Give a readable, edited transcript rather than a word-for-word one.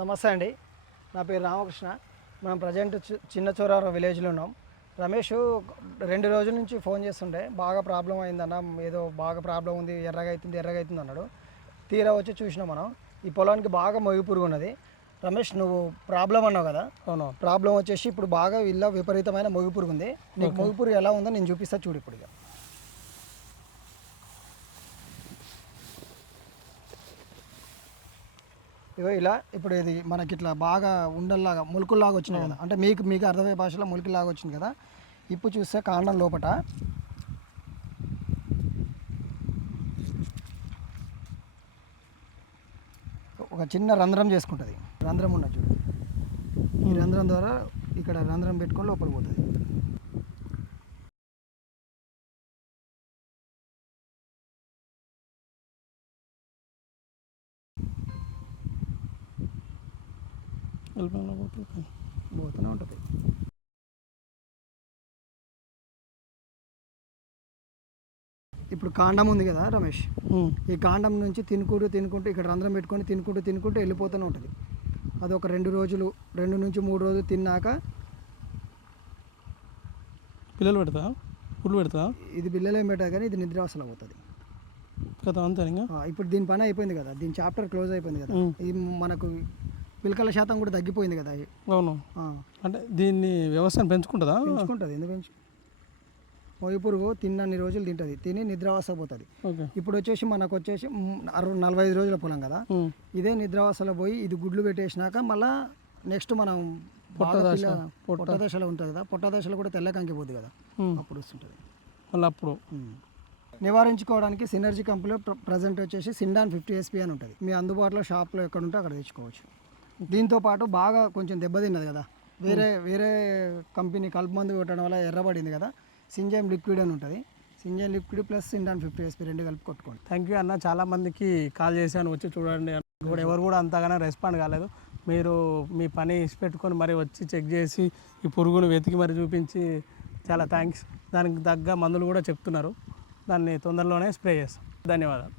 నమస్తే అండి, నా పేరు రామకృష్ణ. మనం ప్రజెంట్ చిన్న చోరారం విలేజ్లో ఉన్నాం. రమేష్ 2 రోజుల నుంచి ఫోన్ చేస్తుండే బాగా ప్రాబ్లం అయిందన్న, ఏదో బాగా ప్రాబ్లం ఉంది, ఎర్రగా అవుతుంది అన్నాడు. తీరా వచ్చి చూసినాం మనం, ఈ పొలానికి బాగా మొగి పురుగు ఉన్నది. రమేష్, నువ్వు ప్రాబ్లం అన్నావు కదా? అవును. ప్రాబ్లం వచ్చేసి ఇప్పుడు బాగా ఇళ్ళ విపరీతమైన మొగి పురుగు ఉంది. నీకు మొగి పురుగు ఎలా ఉందో నేను చూపిస్తా చూడు. ఇప్పుడు ఇగో ఇలా, ఇప్పుడు ఇది మనకి ఇట్లా బాగా ఉండల్లాగా ములుకుల్లాగా వచ్చినాయి కదా, అంటే మీకు అర్థమయ్యే భాషలో ములుకులాగా వచ్చింది కదా. ఇప్పుడు చూస్తే కాండం లోపట ఒక చిన్న రంధ్రం చేసుకుంటుంది. రంధ్రం ఉన్నది చూడు, ఈ రంధ్రం ద్వారా ఇక్కడ రంధ్రం పెట్టుకొని లోపలికి పోతుంది. పోతూనే ఉంటుంది. ఇప్పుడు కాండం ఉంది కదా రమేష్, ఈ కాండం నుంచి తినుకుంటూ ఇక్కడ రంధ్రం పెట్టుకొని తినుకుంటూ వెళ్ళిపోతూనే ఉంటుంది. అది ఒక 2 రోజులు 2 నుంచి 3 రోజులు తిన్నాక పిల్లలు పెడతా పుల్లు పెడతా. ఇది బిల్లలు ఏం పెట్టా కానీ ఇది నిద్రావస్థలో పోతుంది కదా, అంతే. ఇప్పుడు దీని పని అయిపోయింది కదా, దీని చాప్టర్ క్లోజ్ అయిపోయింది కదా. ఇది మనకు పిలకల శాతం కూడా తగ్గిపోయింది కదా. అవును. అంటే దీన్ని వ్యవస్థను పెంచుకుంటుందా? పెంచుకుంటుంది. ఎందుకు మొగి పురుగు తిన్నన్ని రోజులు తింటుంది, తిని నిద్రావస్థ పోతుంది. ఇప్పుడు వచ్చేసి మనకు 45 రోజుల పొలం కదా, ఇదే నిద్రావస్థలో పోయి ఇది గుడ్లు పెట్టేసినాక మళ్ళీ నెక్స్ట్ మనం పొట్ట దశలో ఉంటుంది కదా, పొట్ట దశలో కూడా తెల్ల కంకిపోద్ది కదా, అప్పుడు వస్తుంటుంది. మళ్ళీ అప్పుడు నివారించుకోవడానికి సినర్జీ కంపెనీలో ప్రజెంట్ వచ్చేసి సిండాన్ 50 SP అని ఉంటుంది. మీ అందుబాటులో షాప్లో ఎక్కడ ఉంటే అక్కడ తెచ్చుకోవచ్చు. దీంతో పాటు బాగా కొంచెం దెబ్బతిన్నది కదా, వేరే కంపెనీ కలుపు మందు కొట్టడం వల్ల ఎర్రబడింది కదా, సింజైమ్ లిక్విడ్ అని ఉంటుంది. సింజైమ్ లిక్విడ్ ప్లస్ సిండాన్ 50 SP 2 కలిపి కొట్టుకోండి. థ్యాంక్ యూ అన్న. చాలామందికి కాల్ చేశాను, వచ్చి చూడండి కూడా ఎవరు కూడా అంతగానో రెస్పాండ్ కాలేదు. మీరు మీ పని ఇసి పెట్టుకొని మరి వచ్చి చెక్ చేసి ఈ పురుగును వెతికి మరి చూపించి చాలా థ్యాంక్స్. దానికి తగ్గ మందులు కూడా చెప్తున్నారు, దాన్ని తొందరలోనే స్ప్రే చేస్తాం. ధన్యవాదాలు.